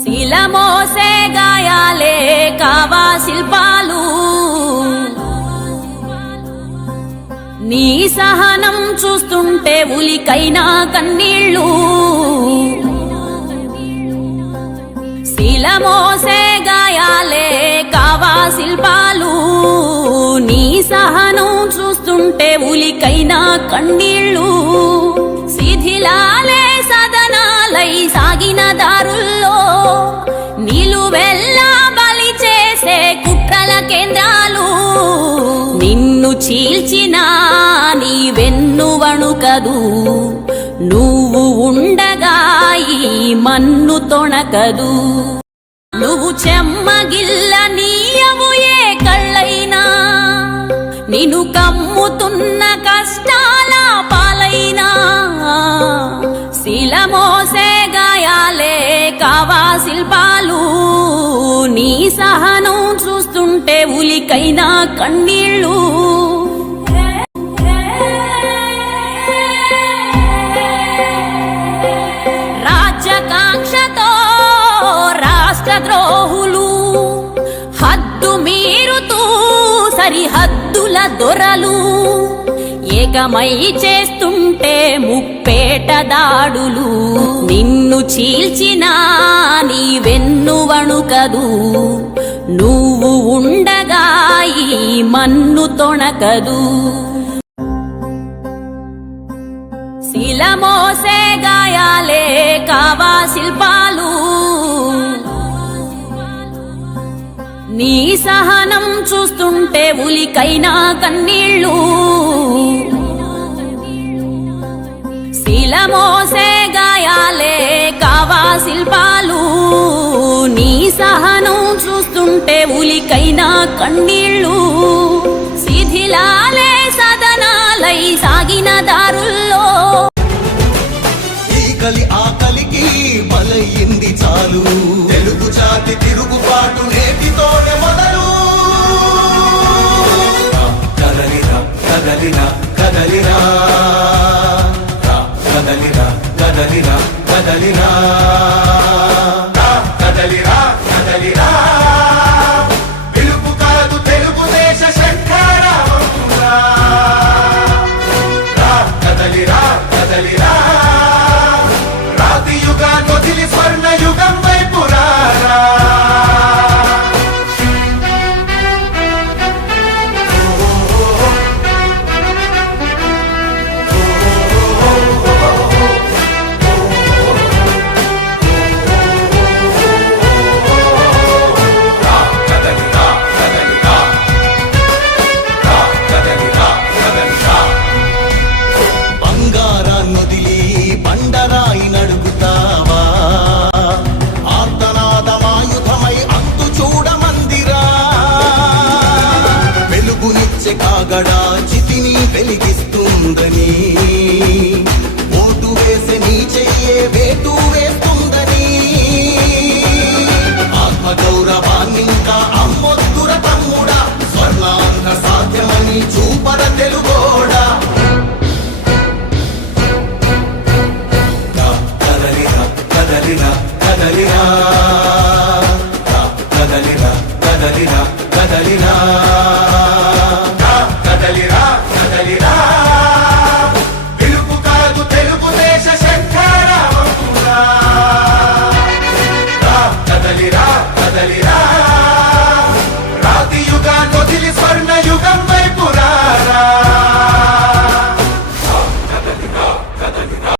శిలమోసే గాయాలే కావా శిల్పాలు నీ సహనం చూస్తుంటే ఉలికైనా కన్నీళ్ళు శిలమోసే గాయాలే కావా శిల్పాలు నీ సహనం చూస్తుంటే ఉలికైనా కన్నీళ్ళు శిథిలాలే సదనాలై సాగిన దారుల్లో నిలువెల్లా బలి చేసే కుట్రల కేంద్రాలు నిన్ను చీల్చినా నీ వెన్ను వణుకదు నువ్వు ఉండగా ఈ మన్ను తొణకదు నువ్వు చెమ్మగిల్ల నీయవు ఏ కళ్ళైనా నిన్ను కమ్ముతున్న కష్టాల పాలైనా శిలమోసే గాయాలే కావా శిల్పాలు నీ సహనం చూస్తుంటే ఉలికైనా కన్నీళ్ళు రాజ్యకాంక్షతో రాష్ట్రద్రోహులు హద్దు మీరుతూ సరిహద్దుల దొరలు ఏకమై చేస్తుంటే ముప్పేట దాడులు నిన్ను చీల్చినా నీ వెన్ను వణుకదు నువ్వు ఉండగా ఈ మన్ను తొణకదు శిలమోసే గాయాలే కావా శిల్పాలు నీ సహనం చూస్తుంటే ఉలికైనా కన్నీళ్ళు శిలమోసే గాయాలే కావా శిల్పాలు నీ సహనం చూస్తుంటే ఉలికైనా కన్నీళ్ళు శిథిలాలే సదనాలై సాగిన దారుల్లో ఈకలి ఆకలికి బలయింది చాలు తెలుగు జాతి తిరుగుబాటు నేటితోనే మొదలు కదలిరా కదలిరా కదలిరా కదలిరా కదలిరా కదలిరా కదలిరా కదలిరా పిలుపు కాదు తెలుగుదేశ శంఖారావంగా కదలిరా కదలిరా రాతి యుగాన్ని వదిలి స్వర్ణ యుగం వైపు రారా కాగడా చితిని వెలిగిస్తుందని ఓటు వేసే నీ చెయ్యే వేటు వేస్తుందని ఆత్మగౌరవాన్నింకా అమ్మొద్దుర తమ్ముడా స్వర్ణాంధ్ర సాధ్యమని చూపర తెలుగోడా కదలిరా కదలిరా కదలిరా కదలిరా కదలిరా కదలిరా కదలిరా కదలిరా పిలుపు కాదు తెలుగుదేశ శంఖారావంగా కదలిరా కదలిరా